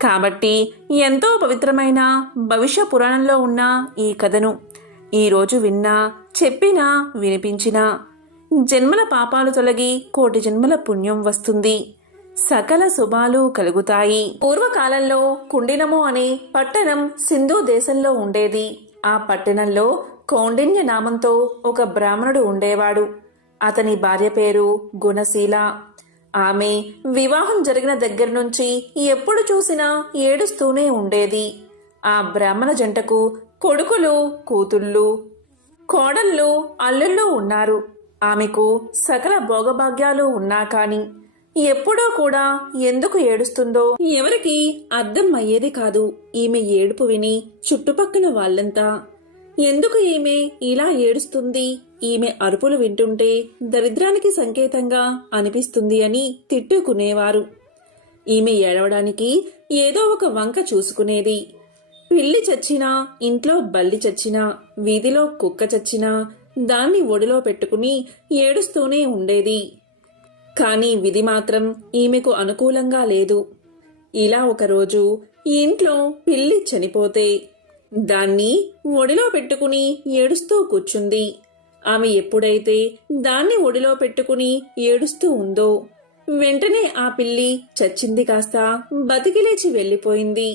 కాబట్టి ఎంతో పవిత్రమైన భవిష్య పురాణంలో ఉన్న ఈ కథను ఈరోజు విన్నా, చెప్పినా, వినిపించినా జన్మల పాపాలు తొలగి కోటి జన్మల పుణ్యం వస్తుంది, సకల శుభాలు కలుగుతాయి. పూర్వకాలంలో కుండినము అనే పట్టణం సింధు దేశంలో ఉండేది. ఆ పట్టణంలో కౌండిన్య నామంతో ఒక బ్రాహ్మణుడు ఉండేవాడు. అతని భార్య పేరు గుణశీల. ఆమె వివాహం జరిగిన దగ్గర నుంచి ఎప్పుడు చూసినా ఏడుస్తూనే ఉండేది. ఆ బ్రాహ్మణ జంటకు కొడుకులు, కూతుళ్ళు, కోడళ్ళు, అల్లుళ్ళు ఉన్నారు. ఆమెకు సకల భోగభాగ్యాలు ఉన్నా కాని ఎప్పుడూ కూడా ఎందుకు ఏడుస్తుందో ఎవరికి అర్థం అయ్యేది కాదు. ఈమె ఏడుపు విని చుట్టుపక్కల వాళ్ళంతా ఎందుకు ఈమె ఇలా ఏడుస్తుంది, ఈమె అరుపులు వింటుంటే దరిద్రానికి సంకేతంగా అనిపిస్తుంది అని తిట్టుకునేవారు. ఈమె ఏడవడానికి ఏదో ఒక వంక చూసుకునేది. పిల్లి చచ్చినా, ఇంట్లో బల్లి చచ్చినా, వీధిలో కుక్క చచ్చినా దాన్ని ఒడిలో పెట్టుకుని ఏడుస్తూనే ఉండేది. కానీ విధి మాత్రం ఈమెకు అనుకూలంగా లేదు. ఇలా ఒకరోజు ఇంట్లో పిల్లి చనిపోతే దాన్ని ఒడిలో పెట్టుకుని ఏడుస్తూ కూర్చుంది. ఆమె ఎప్పుడైతే దాన్ని ఒడిలో పెట్టుకుని ఏడుస్తూ ఉందో వెంటనే ఆ పిల్లి చచ్చింది కాస్త బతికిలేచి వెళ్ళిపోయింది.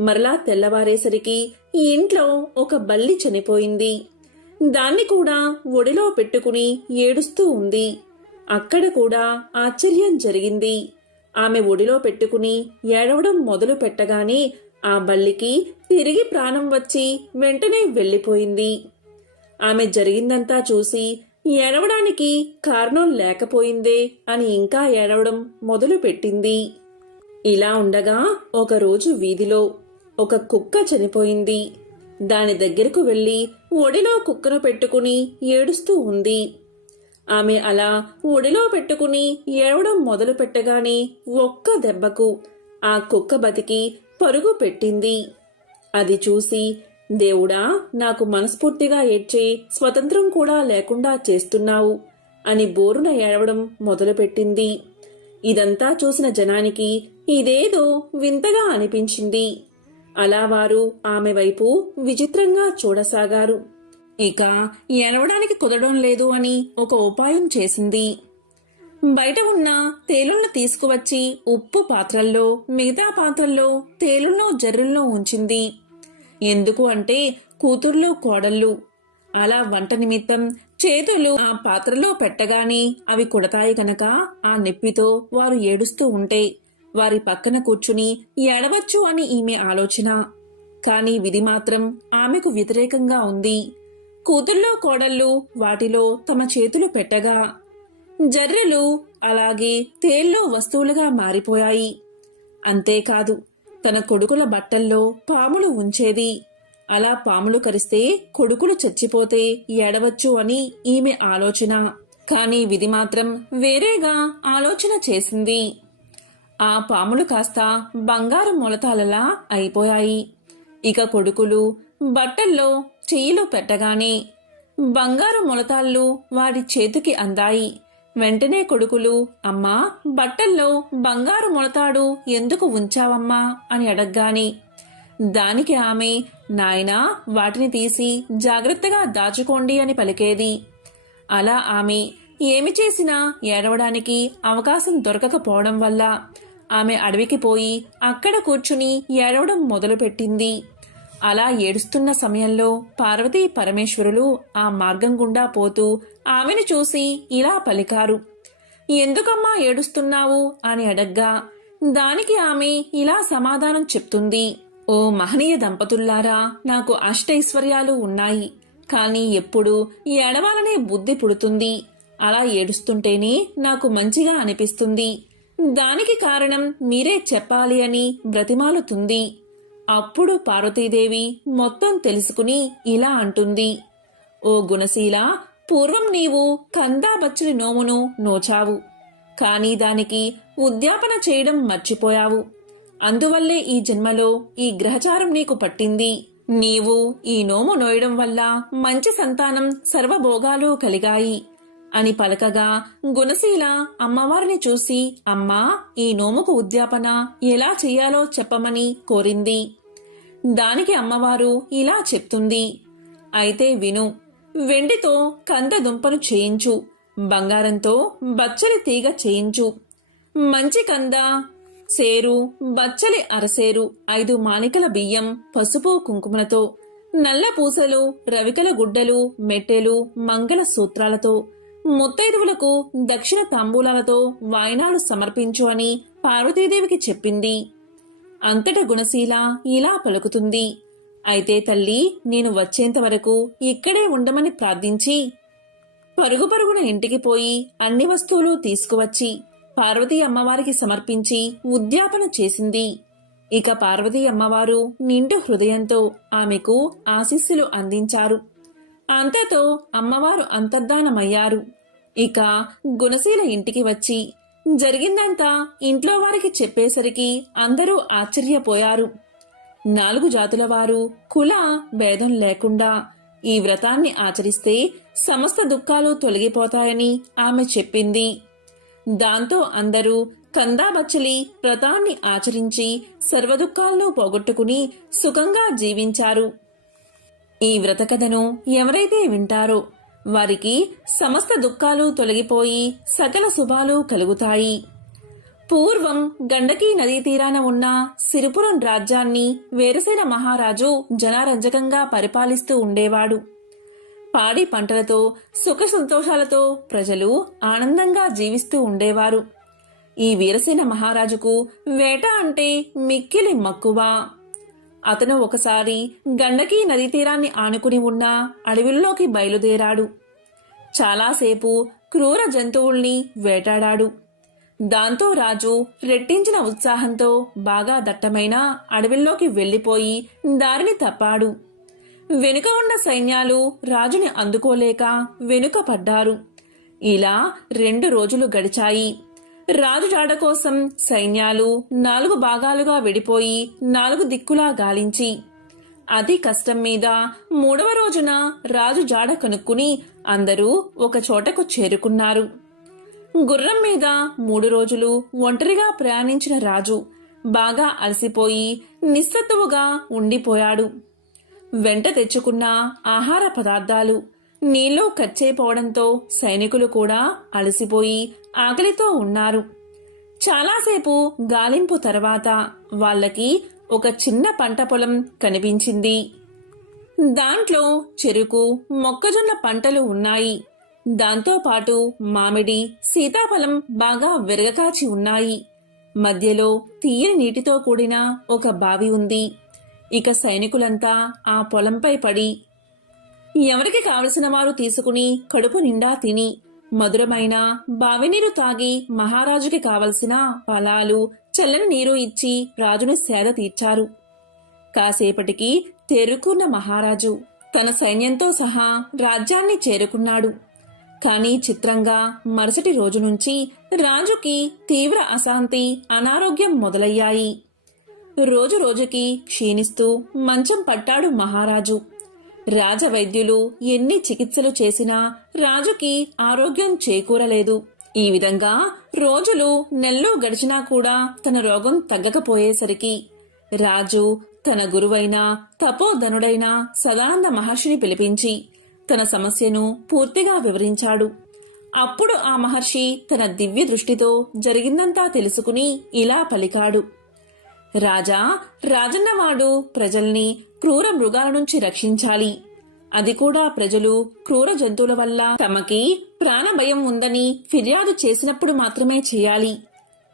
మరలా తెల్లవారేసరికి ఈ ఇంట్లో ఒక బల్లి చనిపోయింది. దాన్ని కూడా ఒడిలో పెట్టుకుని ఏడుస్తూ ఉంది. అక్కడ కూడా ఆశ్చర్యం జరిగింది. ఆమె ఒడిలో పెట్టుకుని ఏడవడం మొదలు పెట్టగానే ఆ బల్లికి తిరిగి ప్రాణం వచ్చి వెంటనే వెళ్ళిపోయింది. ఆమె జరిగిందంతా చూసి ఏడవడానికి కారణం లేకపోయిందే అని ఇంకా ఏడవడం మొదలు పెట్టింది. ఇలా ఉండగా ఒకరోజు వీధిలో ఒక కుక్క చనిపోయింది. దాని దగ్గరకు వెళ్లి ఒడిలో కుక్కను పెట్టుకుని ఏడుస్తూ ఉంది. ఆమె అలా ఒడిలో పెట్టుకుని ఏడవడం మొదలు పెట్టగానే ఒక్క దెబ్బకు ఆ కుక్క బతికి పరుగు పెట్టింది. అది చూసి, దేవుడా, నాకు మనస్ఫూర్తిగా ఏడ్చే స్వతంత్రం కూడా లేకుండా చేస్తున్నావు అని బోరున ఏడవడం మొదలుపెట్టింది. ఇదంతా చూసిన జనానికి ఇదేదో వింతగా అనిపించింది. అలా వారు ఆమె వైపు విచిత్రంగా చూడసాగారు. ఇక ఏడవడానికి కుదరడం లేదు అని ఒక ఉపాయం చేసింది. బయట ఉన్న తేలులను తీసుకువచ్చి ఉప్పు పాత్రల్లో, మిగతా పాత్రల్లో తేలుల్లో, జర్రుల్లో ఉంచింది. ఎందుకు అంటే కూతుర్లు, కోడళ్ళు అలా వంట నిమిత్తం చేతులు ఆ పాత్రలో పెట్టగానే అవి కుడతాయి కనుక ఆ నొప్పితో వారు ఏడుస్తూ ఉంటే వారి పక్కన కూర్చుని ఏడవచ్చు అని ఈమె ఆలోచన. కాని విధి మాత్రం ఆమెకు వ్యతిరేకంగా ఉంది. కూతుర్లో, కోడళ్ళు వాటిలో తమ చేతులు పెట్టగా జర్రెలు అలాగే తేల్లో వస్తువులుగా మారిపోయాయి. అంతేకాదు, తన కొడుకుల బట్టల్లో పాములు ఉంచేది. అలా పాములు కరిస్తే కొడుకులు చచ్చిపోతే ఏడవచ్చు అని ఈమె ఆలోచన. కాని విధి మాత్రం వేరేగా ఆలోచన చేసింది. ఆ పాములు కాస్త బంగారు మొలతాలలా అయిపోయాయి. ఇక కొడుకులు బట్టల్లో చెయ్యిలో పెట్టగానే బంగారు మొలతాళ్ళు వాడి చేతికి అందాయి. వెంటనే కొడుకులు, అమ్మా, బట్టల్లో బంగారు మొలతాడు ఎందుకు ఉంచావమ్మా అని అడగ్గానే దానికి ఆమె, నాయనా వాటిని తీసి జాగ్రత్తగా దాచుకోండి అని పలికేది. అలా ఆమె ఏమి చేసినా ఏడవడానికి అవకాశం దొరకకపోవడం వల్ల ఆమె అడవికి పోయి అక్కడ కూర్చుని ఏడవడం మొదలుపెట్టింది. అలా ఏడుస్తున్న సమయంలో పార్వతీ పరమేశ్వరులు ఆ మార్గం గుండా పోతూ ఆమెను చూసి ఇలా పలికారు. ఎందుకమ్మా ఏడుస్తున్నావు అని అడగ్గా దానికి ఆమె ఇలా సమాధానం చెప్తుంది. ఓ మహనీయ దంపతుల్లారా, నాకు అష్టైశ్వర్యాలు ఉన్నాయి, కానీ ఎప్పుడు ఏడవాలనే బుద్ధి పుడుతుంది. అలా ఏడుస్తుంటేనే నాకు మంచిగా అనిపిస్తుంది. దానికి కారణం మీరే చెప్పాలి అని బ్రతిమాలుతుంది. అప్పుడు పార్వతీదేవి మొత్తం తెలుసుకుని ఇలా అంటుంది. ఓ గుణశీల, పూర్వం నీవు కందాబచ్చలి నోమును నోచావు, కానీ దానికి ఉద్యాపన చేయడం మర్చిపోయావు. అందువల్లే ఈ జన్మలో ఈ గ్రహచారం నీకు పట్టింది. నీవు ఈ నోము నోయడం వల్ల మంచి సంతానం సర్వభోగాలు కలిగాయి అని పలకగా గుణశీల అమ్మవారిని చూసి, అమ్మా, ఈ నోముకు ఉద్యాపన ఎలా చెయ్యాలో చెప్పమని కోరింది. దానికి అమ్మవారు ఇలా చెప్తుంది. అయితే విను. వెండితో కంద దుంపను చేయించు, బంగారంతో బచ్చలి తీగ చేయించు, మంచి కంద సేరు, బచ్చలి అరసేరు, 5 మానికల బియ్యం, పసుపు కుంకుమలతో, నల్ల పూసలు, రవికల గుడ్డలు, మెట్టెలు, మంగళ సూత్రాలతో, ముత్తైదువులకు దక్షిణ తాంబూలాలతో వాయనాలు సమర్పించు అని పార్వతీదేవికి చెప్పింది. అంతట గుణశీల ఇలా పలుకుతుంది. అయితే తల్లి, నేను వచ్చేంత వరకు ఇక్కడే ఉండమని ప్రార్థించి పరుగు పరుగున ఇంటికి పోయి అన్ని వస్తువులు తీసుకువచ్చి పార్వతీ అమ్మవారికి సమర్పించి ఉద్యాపన చేసింది. ఇక పార్వతీ అమ్మవారు నిండు హృదయంతో ఆమెకు ఆశీస్సులు అందించారు. అంతతో అమ్మవారు అంతర్ధానమయ్యారు. ఇక గుణశీల ఇంటికి వచ్చి జరిగిందంతా ఇంట్లో వారికి చెప్పేసరికి అందరూ ఆశ్చర్యపోయారు. 4 జాతుల వారు కుల భేదం లేకుండా ఈ వ్రతాన్ని ఆచరిస్తే సమస్త దుఃఖాలు తొలగిపోతాయని ఆమె చెప్పింది. దాంతో అందరూ కందాబచ్చలి వ్రతాన్ని ఆచరించి సర్వదుఃఖాలను పోగొట్టుకుని సుఖంగా జీవించారు. ఈ వ్రత కథను ఎవరైతే వింటారో వారికి సమస్త దుఃఖాలు తొలగిపోయి సకల శుభాలు కలుగుతాయి. పూర్వం గండకీ నదీ తీరాన ఉన్న సిరిపురం రాజ్యాన్ని వేరసేన మహారాజు జనారంజకంగా పరిపాలిస్తూ ఉండేవాడు. పాడి పంటలతో సుఖ సంతోషాలతో ప్రజలు ఆనందంగా జీవిస్తూ ఉండేవారు. ఈ వీరసేన మహారాజుకు వేట అంటే మిక్కిలి మక్కువ. అతను ఒకసారి గండకీ నదీ తీరాన్ని ఆనుకుని ఉన్న అడవిలోకి బయలుదేరాడు. చాలాసేపు క్రూర జంతువుల్ని వేటాడాడు. దాంతో రాజు రెట్టించిన ఉత్సాహంతో బాగా దట్టమైన అడవిలోకి వెళ్లిపోయి దారిని తప్పాడు. వెనుక ఉన్న సైన్యాలు రాజుని అందుకోలేక వెనుక పడ్డారు. ఇలా 2 రోజులు గడిచాయి. రాజు జాడ కోసం సైన్యాలు 4 భాగాలుగా విడిపోయి 4 దిక్కులా గాలించి అతి కష్టం మీద 3వ రోజున రాజు జాడ కనుక్కుని అందరూ ఒక చోటకు చేరుకున్నారు. గుర్రం మీద 3 రోజులు ఒంటరిగా ప్రయాణించిన రాజు బాగా అలసిపోయి నిస్సత్తువుగా ఉండిపోయాడు. వెంట తెచ్చుకున్న ఆహార పదార్థాలు నీళ్లు ఖర్చయిపోవడంతో సైనికులు కూడా అలసిపోయి ఆకలితో ఉన్నారు. చాలాసేపు గాలింపు తర్వాత వాళ్ళకి ఒక చిన్న పంట పొలం కనిపించింది. దాంట్లో చెరుకు, మొక్కజొన్న పంటలు ఉన్నాయి. దాంతోపాటు మామిడి, సీతాఫలం బాగా విరగకాచి ఉన్నాయి. మధ్యలో తీయని నీటితో కూడిన ఒక బావి ఉంది. ఇక సైనికులంతా ఆ పొలంపై పడి ఎవరికి కావలసిన వారు తీసుకుని కడుపు నిండా తిని మధురమైన బావినీరు తాగి మహారాజుకి కావలసిన ఫలాలు, చల్లని నీరు ఇచ్చి రాజుని సేద తీర్చారు. కాసేపటికి తేరుకున్న మహారాజు తన సైన్యంతో సహా రాజ్యాన్ని చేరుకున్నాడు. కానీ చిత్రంగా మరుసటి రోజు నుంచి రాజుకి తీవ్ర అశాంతి, అనారోగ్యం మొదలయ్యాయి. రోజు రోజుకి క్షీణిస్తూ మంచం పట్టాడు మహారాజు. రాజవైద్యులు ఎన్ని చికిత్సలు చేసినా రాజుకి ఆరోగ్యం చేకూరలేదు. ఈ విధంగా రోజులు నెలలు గడిచినా కూడా తన రోగం తగ్గకపోయేసరికి రాజు తన గురువైన తపోధనుడైన సదానంద మహర్షిని పిలిపించి తన సమస్యను పూర్తిగా వివరించాడు. అప్పుడు ఆ మహర్షి తన దివ్య దృష్టితో జరిగిందంతా తెలుసుకుని ఇలా పలికాడు. రాజా, రాజన్నవాడు ప్రజల్ని క్రూర మృగాల నుంచి రక్షించాలి. అది కూడా ప్రజలు క్రూర జంతువుల వల్ల తమకి ప్రాణభయం ఉందని ఫిర్యాదు చేసినప్పుడు మాత్రమే చేయాలి.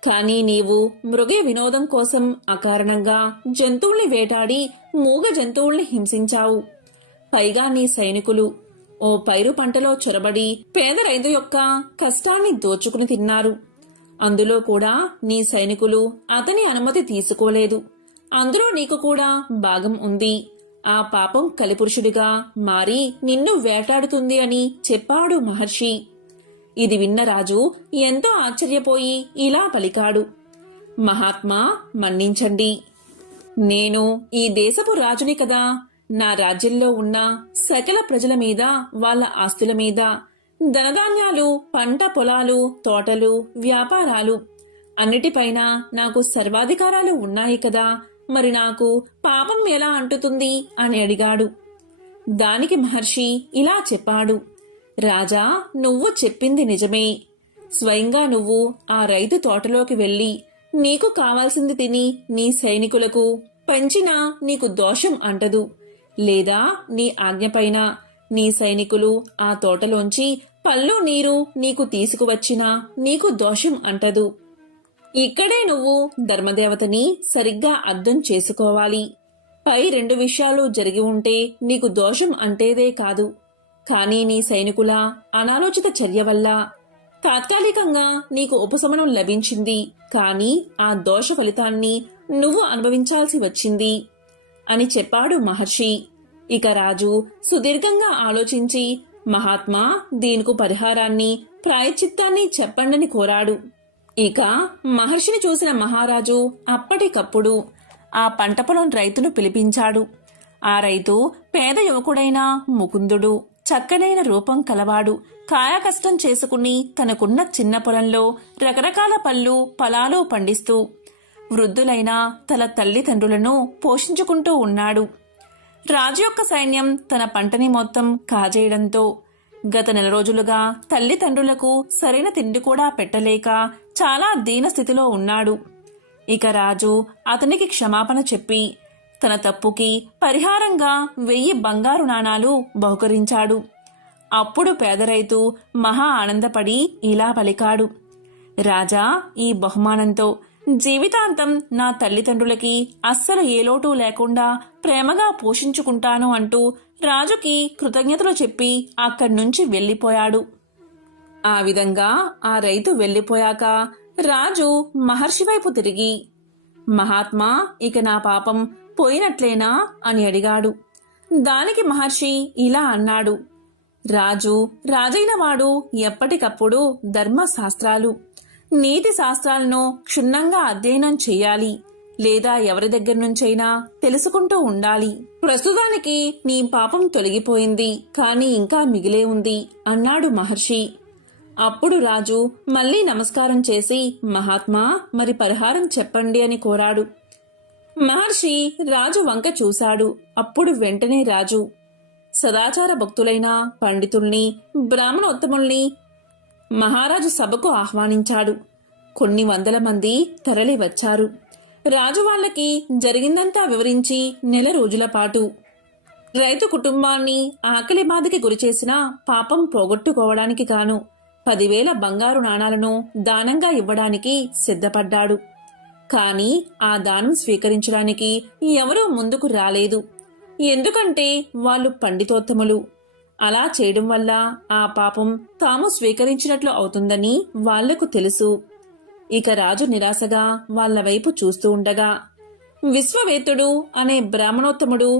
కానీ నీవు మృగ వినోదం కోసం అకారణంగా జంతువుల్ని వేటాడి మూగ జంతువుల్ని హింసించావు. పైగా నీ సైనికులు ఓ పైరు పంటలో చొరబడి పేద రైతు యొక్క కష్టాన్ని దోచుకుని తిన్నారు. అందులో కూడా నీ సైనికులు అతని అనుమతి తీసుకోలేదు. అందులో నీకు కూడా భాగం ఉంది. ఆ పాపం కలిపురుషుడిగా మారి నిన్ను వేటాడుతుంది అని చెప్పాడు మహర్షి. ఇది విన్న రాజు ఎంతో ఆశ్చర్యపోయి ఇలా పలికాడు. మహాత్మా, మన్నించండి. నేను ఈ దేశపు రాజుని కదా. నా రాజ్యంలో ఉన్న సకల ప్రజల మీద, వాళ్ళ ఆస్తుల మీద, ధనధాన్యాలు, పంట పొలాలు, తోటలు, వ్యాపారాలు అన్నిటిపైన నాకు సర్వాధికారాలు ఉన్నాయి కదా. మరి నాకు పాపం ఎలా అంటుతుంది అని అడిగాడు. దానికి మహర్షి ఇలా చెప్పాడు. రాజా, నువ్వు చెప్పింది నిజమే. స్వయంగా నువ్వు ఆ రైతు తోటలోకి వెళ్లి నీకు కావాల్సింది తిని నీ సైనికులకు పంచినా నీకు దోషం అంటదు. లేదా నీ ఆజ్ఞపైన నీ సైనికులు ఆ తోటలోంచి పళ్ళు నీరు నీకు తీసుకువచ్చినా నీకు దోషం అంటదు. ఇక్కడే నువ్వు ధర్మదేవతని సరిగ్గా అర్థం చేసుకోవాలి. పై రెండు విషయాలు జరిగి ఉంటే నీకు దోషం అంటేదే కాదు. కానీ నీ సైనికుల అనాలోచిత చర్య వల్ల తాత్కాలికంగా నీకు ఉపశమనం లభించింది. కానీ ఆ దోష ఫలితాన్ని నువ్వు అనుభవించాల్సి వచ్చింది అని చెప్పాడు మహర్షి. ఇక రాజు సుదీర్ఘంగా ఆలోచించి, మహాత్మా, దీనికి పరిహారాన్ని, ప్రాయశ్చిత్తాన్ని చెప్పండని కోరాడు. ఇక మహర్షిని చూసిన మహారాజు అప్పటికప్పుడు ఆ పంట పొలం రైతును పిలిపించాడు. ఆ రైతు పేద యువకుడైన ముకుందుడు. చక్కనైన రూపం కలవాడు. కాయకష్టం చేసుకుని తనకున్న చిన్న పొలంలో రకరకాల పళ్ళు ఫలాలు పండిస్తూ వృద్ధులైన తన తల్లిదండ్రులను పోషించుకుంటూ ఉన్నాడు. రాజు యొక్క సైన్యం తన పంటని మొత్తం కాజేయడంతో గత నెల రోజులుగా తల్లిదండ్రులకు సరైన తిండి కూడా పెట్టలేక చాలా దీనస్థితిలో ఉన్నాడు. ఇక రాజు అతనికి క్షమాపణ చెప్పి తన తప్పుకి పరిహారంగా 1000 బంగారు నాణాలు బహుకరించాడు. అప్పుడు పేద రైతు మహా ఆనందపడి ఇలా పలికాడు. రాజా, ఈ బహుమానంతో జీవితాంతం నా తల్లిదండ్రులకి అస్సలు ఏ లోటు లేకుండా ప్రేమగా పోషించుకుంటాను అంటూ రాజుకి కృతజ్ఞతలు చెప్పి అక్కడ్నుంచి వెళ్లిపోయాడు. ఆ విధంగా ఆ రైతు వెళ్లిపోయాక రాజు మహర్షి వైపు తిరిగి, మహాత్మా, ఇక నా పాపం పోయినట్లేనా అని అడిగాడు. దానికి మహర్షి ఇలా అన్నాడు. రాజు రాజైన వాడు ఎప్పటికప్పుడు ధర్మశాస్త్రాలు, నీతి శాస్త్రాలను క్షుణ్ణంగా అధ్యయనం చెయ్యాలి. లేదా ఎవరి దగ్గర నుంచైనా తెలుసుకుంటూ ఉండాలి. ప్రస్తుతానికి నీ పాపం తొలగిపోయింది, కానీ ఇంకా మిగిలే ఉంది అన్నాడు మహర్షి. అప్పుడు రాజు మళ్లీ నమస్కారం చేసి, మహాత్మా, మరి పరిహారం చెప్పండి అని కోరాడు. మహర్షి రాజు వంక చూశాడు. అప్పుడు వెంటనే రాజు సదాచార భక్తులైన పండితుల్ని, బ్రాహ్మణోత్తముల్ని మహారాజు సభకు ఆహ్వానించాడు. కొన్ని వందల మంది తరలి వచ్చారు. రాజు వాళ్ళకి జరిగిందంతా వివరించి నెల రోజుల పాటు రైతు కుటుంబాన్ని ఆకలి బాధకి గురిచేసిన పాపం పోగొట్టుకోవడానికి గాను 10,000 బంగారు నాణాలను దానంగా ఇవ్వడానికి సిద్ధపడ్డాడు. కాని ఆ దానం స్వీకరించడానికి ఎవరూ ముందుకు రాలేదు. ఎందుకంటే వాళ్ళు పండితోత్తములు. అలా చేయడం వల్ల ఆ పాపం తాము స్వీకరించినట్లు అవుతుందని వాళ్లకు తెలుసు. ఇక రాజు నిరాశగా వాళ్ల వైపు చూస్తూ ఉండగా విశ్వవేత్తుడు అనే బ్రాహ్మణోత్తముడు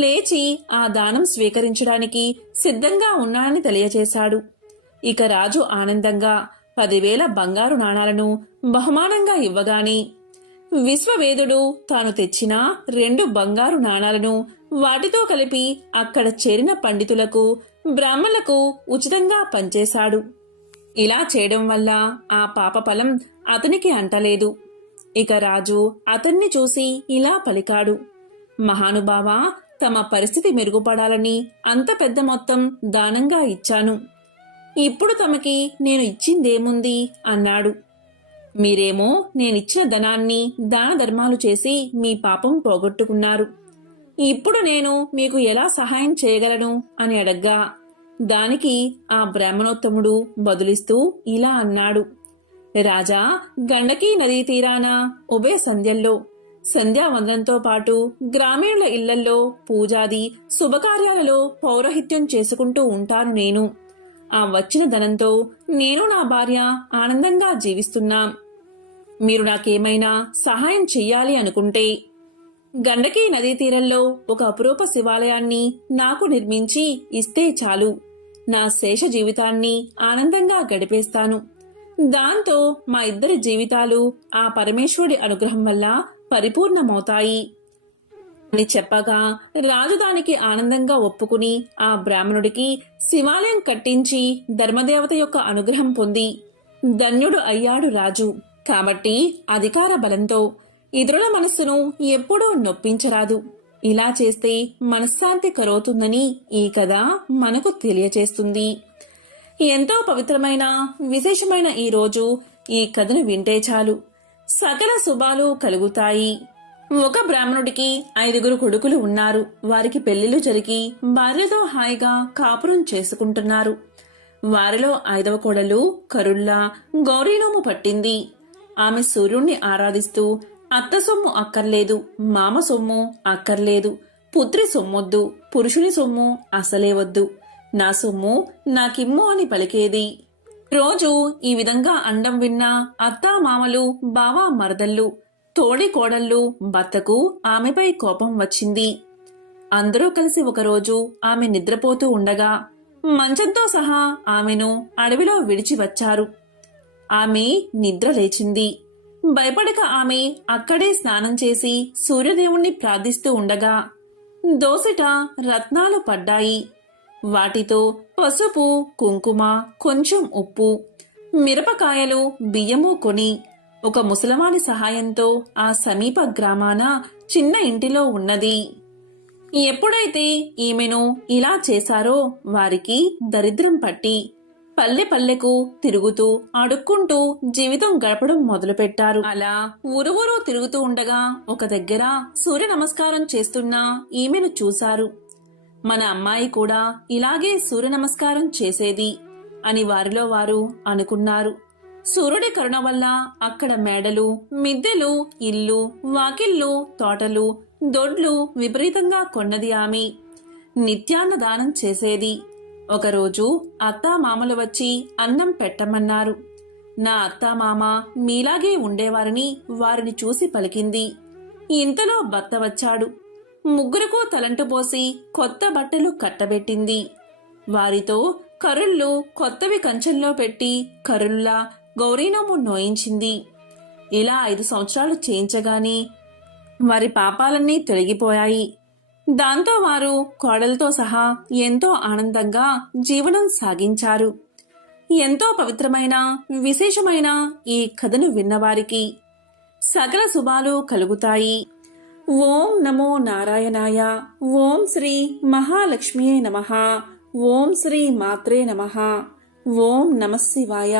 లేచి ఆ దానం స్వీకరించడానికి సిద్ధంగా ఉన్నానని తెలియచేశాడు. ఇక రాజు ఆనందంగా 10,000 బంగారు నాణాలను బహుమానంగా ఇవ్వగానే విశ్వవేదుడు తాను తెచ్చిన 2 బంగారు నాణాలను వాటితో కలిపి అక్కడ చేరిన పండితులకు, బ్రాహ్మణులకు ఉచితంగా పంచేశాడు. ఇలా చేయడం వల్ల ఆ పాప ఫలం అతనికి అంటలేదు. ఇక రాజు అతన్ని చూసి ఇలా పలికాడు. మహానుభావ, తమ పరిస్థితి మెరుగుపడాలని అంత పెద్ద మొత్తం దానంగా ఇచ్చాను. ఇప్పుడు తమకి నేను ఇచ్చిందేముంది అన్నాడు. మీరేమో నేనిచ్చిన ధనాన్ని దాన ధర్మాలు చేసి మీ పాపం పోగొట్టుకున్నారు. ఇప్పుడు నేను మీకు ఎలా సహాయం చేయగలను అని అడగ్గా, దానికి ఆ బ్రాహ్మణోత్తముడు బదులిస్తూ ఇలా అన్నాడు. రాజా, గండకీ నదీ తీరాన ఉభయ సంధ్యల్లో సంధ్యావందనంతో పాటు గ్రామీణుల ఇళ్లల్లో పూజాది శుభకార్యాలలో పౌరోహిత్యం చేసుకుంటూ ఉంటాను నేను. ఆ వచ్చిన ధనంతో నేను నా భార్య ఆనందంగా జీవిస్తున్నాం. మీరు నాకేమైనా సహాయం చెయ్యాలి అనుకుంటే గండకీ నదీ తీరంలో ఒక అపురూప శివాలయాన్ని నాకు నిర్మించి ఇస్తే చాలు. నా శేష జీవితాన్ని ఆనందంగా గడిపేస్తాను. దాంతో మా ఇద్దరి జీవితాలు ఆ పరమేశ్వరుడి అనుగ్రహం వల్ల పరిపూర్ణమవుతాయి అని చెప్పగా, రాజుదానికి ఆనందంగా ఒప్పుకుని ఆ బ్రాహ్మణుడికి శివాలయం కట్టించి ధర్మదేవత యొక్క అనుగ్రహం పొంది ధన్యుడు అయ్యాడు రాజు. కాబట్టి అధికార బలంతో ఇతరుల మనస్సును ఎప్పుడూ నొప్పించరాదు. ఇలా చేస్తే మనశ్శాంతి కలుగుతుందని ఈ కథ మనకు తెలియచేస్తుంది. ఎంతో పవిత్రమైన విశేషమైన ఈ రోజు ఈ కథను వింటే చాలు, సకల శుభాలు కలుగుతాయి. ఒక బ్రాహ్మణుడికి 5 కొడుకులు ఉన్నారు. వారికి పెళ్లిళ్లు జరిగి భార్యతో హాయిగా కాపురం చేసుకుంటున్నారు. వారిలో 5వ కోడలు కరుళ్ళ గౌరీనోము పట్టింది. ఆమె సూర్యుణ్ణి ఆరాధిస్తూ అత్త సొమ్ము అక్కర్లేదు, మామ సొమ్ము అక్కర్లేదు, పుత్రి సొమ్మొద్దు, పురుషుని సొమ్ము అసలే వద్దు, నా సొమ్ము నాకిమ్ము అని పలికేది. రోజు ఈ విధంగా అండం విన్న అత్తా మామలు, బావా మరదళ్ళు, తోడి కోడళ్ళు భర్తకు ఆమెపై కోపం వచ్చింది. అందరూ కలిసి ఒకరోజు ఆమె నిద్రపోతూ ఉండగా మంచంతో సహా ఆమెను అడవిలో విడిచి వచ్చారు. ఆమె నిద్ర లేచింది. భయపడక ఆమె అక్కడే స్నానం చేసి సూర్యదేవుణ్ణి ప్రార్థిస్తూ ఉండగా దోసిట రత్నాలు పడ్డాయి. వాటితో పసుపు, కుంకుమ, కొంచెం ఉప్పు, మిరపకాయలు, బియ్యము కొని ఒక ముసలవాని సహాయంతో ఆ సమీప గ్రామాన చిన్న ఇంటిలో ఉన్నది. ఎప్పుడైతే ఈమెను ఇలా చేశారో వారికి దరిద్రం పట్టి పల్లె పల్లెకు తిరుగుతూ అడుక్కుంటూ జీవితం గడపడం మొదలుపెట్టారు. అలా ఊరు తిరుగుతూ ఉండగా ఒక దగ్గర సూర్య నమస్కారం చేస్తున్న ఈమెను చూశారు. మన అమ్మాయి కూడా ఇలాగే సూర్య నమస్కారం చేసేది అని వారిలో వారు అనుకున్నారు. సూర్యుడి కరుణ వల్ల అక్కడ మేడలు, మిద్దెలు, ఇల్లు, వాకిళ్ళు, తోటలు, దొడ్లు విపరీతంగా కొన్నది ఆమె. నిత్యాన్నదానం చేసేది. ఒకరోజు అత్తామామలు వచ్చి అన్నం పెట్టమన్నారు. నా అత్తామామ మీలాగే ఉండేవారని వారిని చూసి పలికింది. ఇంతలో భర్త వచ్చాడు. ముగ్గురుకు తలంటు పోసి కొత్త బట్టలు కట్టబెట్టింది. వారితో కరుళ్ళు కొత్తవి కంచెంలో పెట్టి కరుళ్ళ గౌరీనోము నోయించింది. ఇలా 5 సంవత్సరాలు చేయించగానే వారి పాపాలన్నీ తొలగిపోయాయి. దాంతో వారు కోడలతో సహా ఎంతో ఆనందంగా జీవనం సాగించారు. ఎంతో పవిత్రమైన విశేషమైన ఈ కథను విన్నవారికి సకల శుభాలు కలుగుతాయి. ఓం నమో నారాయణాయ. ఓం శ్రీ మహాలక్ష్మియే నమః. ఓం శ్రీ మాత్రే నమః. ఓం నమః శివాయ.